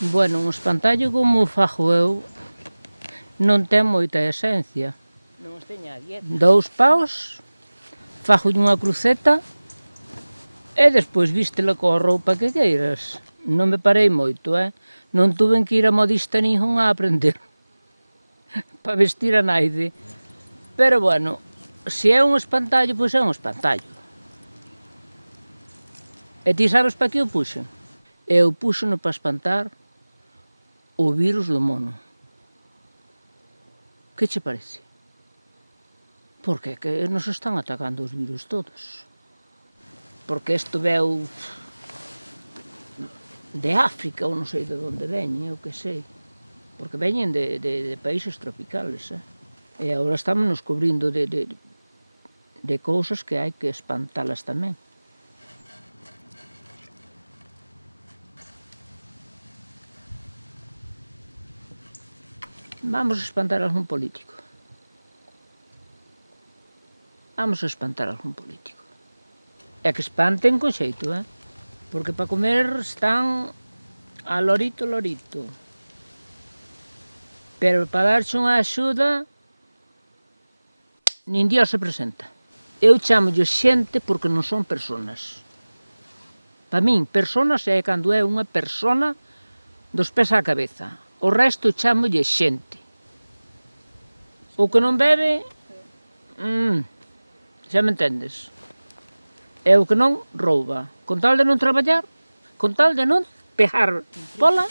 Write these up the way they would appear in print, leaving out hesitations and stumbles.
Bueno, un espantallo como o fago eu non ten moita esencia. Non os teña a dieta. 2 paus, fago unha cruceta e despois vístela coa roupa que queiras. Non me parei moito, non tuven que ir a modista ningún a aprender para vestir a naide. Pero bueno, se é un espantallo, pois é un espantallo. E ti sabes para que o puxen? Eu puxeno para espantar o virus do mono. Que che parece? Porque é que nos están atacando os virus todos. Porque isto veu de África, ou non sei de onde veñen, eu que sei. Porque veñen de países tropicales, E agora estamos nos cubrindo de cousas que hai que espantalas tamén. Vamos a espantar algún político. Vamos a espantar algún político. E que espanten con xeito, Porque para comer están a lorito, lorito. Pero para darche unha axuda, nin Dios se presenta. Eu chamolle xente porque non son personas. Para min, personas é cando é unha persona dos pés á cabeza. O resto chamolle xente. O que non bebe, xa me entendes. É o que non rouba. Con tal de non traballar, con tal de non pegar bola,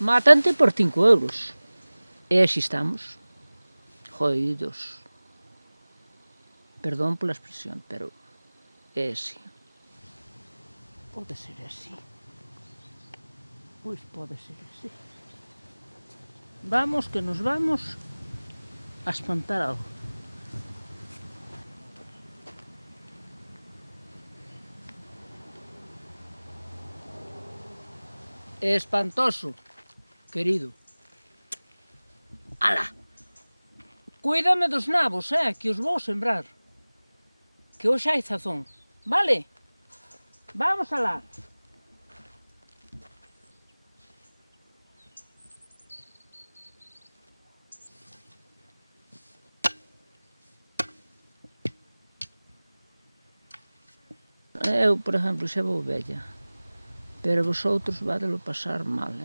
mátante por 5 euros. E así estamos. Jodidos. Perdón pola expresión, pero é así. Pode ser así. Pois pode ser así. Vamos, que nos vamos a espantar algo. É espantoso, querido. Ala! Cuídame dos nabos, que os vou sembrar. Que hoxe hai zazón, vale? Vamos alá. Eu, por exemplo, xa vou vella, pero vosotros vadelo pasar mal,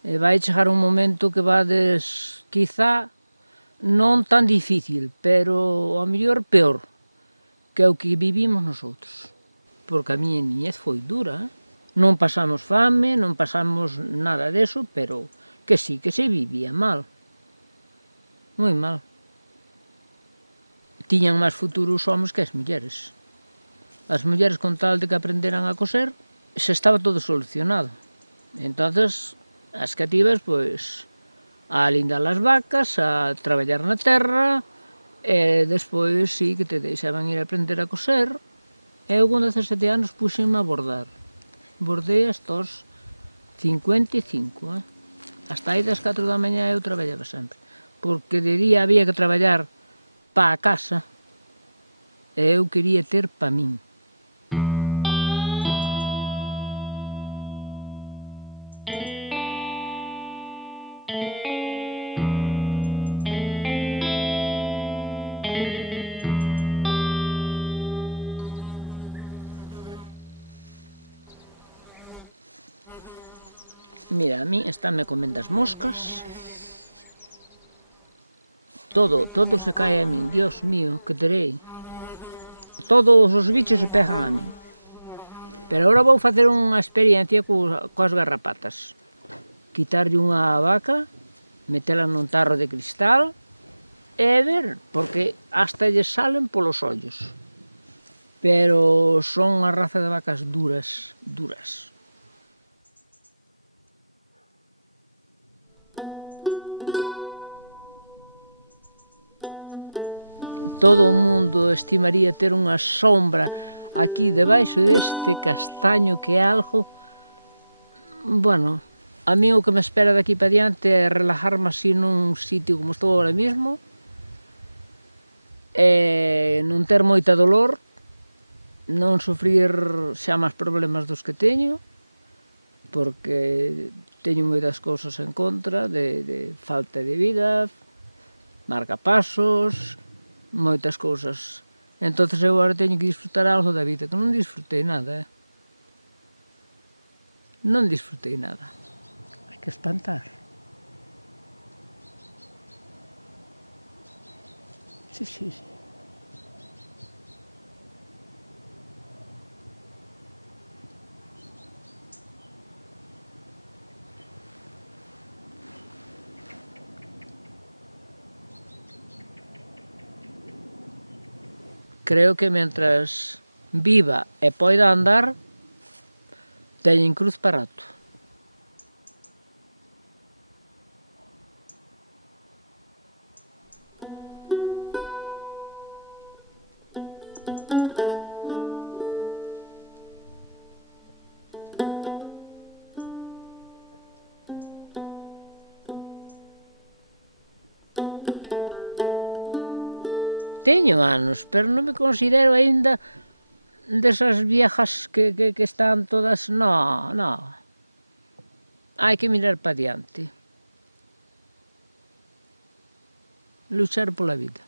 E vai chegar un momento que vades, quizá, non tan difícil, pero ao mellor peor, que é o que vivimos nosotros. Porque a miña niñez foi dura, Non pasamos fame, non pasamos nada deso, pero que sí, que se vivía mal. Moi mal. Tiñan máis futuro os homes que as mulleres. As mulleres, con tal de que aprenderan a coser, xa estaba todo solucionado. Entonces, as cativas, pois, a lindar as vacas, a traballar na terra, e despois, sí, que te deixaban ir a aprender a coser. Eu, con 17 anos, puxenme a bordar. Bordei hasta os 55, Hasta aí das 4 da mañá eu traballaba sempre. Porque de día había que traballar pa a casa, e eu quería ter pa min. Mira, a mí estáme comendo as moscas. Todo se cae a min, Dios mío, que terei. Todos os bichos se pegan a min. Pero agora vou facer unha experiencia coas garrapatas. Quitarlle unha vaca, metela nun tarro de cristal e ver, porque hasta lles salen polos ollos. Pero son unha raza de vacas duras, duras. Todo o mundo estimaría ter unha sombra aquí debaixo deste castaño que é algo... Bueno, a mí o que me espera daqui para diante é relajarme así nun sitio como estou ahora mismo, e non ter moita dolor, non sufrir xa máis problemas dos que teño, porque teño moitas cousas en contra, de falta de vida, marcapasos, moitas cousas. Entonces eu agora teño que disfrutar algo da vida, que non disfrutei nada, non disfrutei nada. Hai que espantar. Sí, sí, sí. Creo que mentras viva e poida andar, teñen cruz para rato. Teño anos, pero non me considero aínda desas viejas que están todas... No, no. Hai que mirar para diante. Luchar pola vida.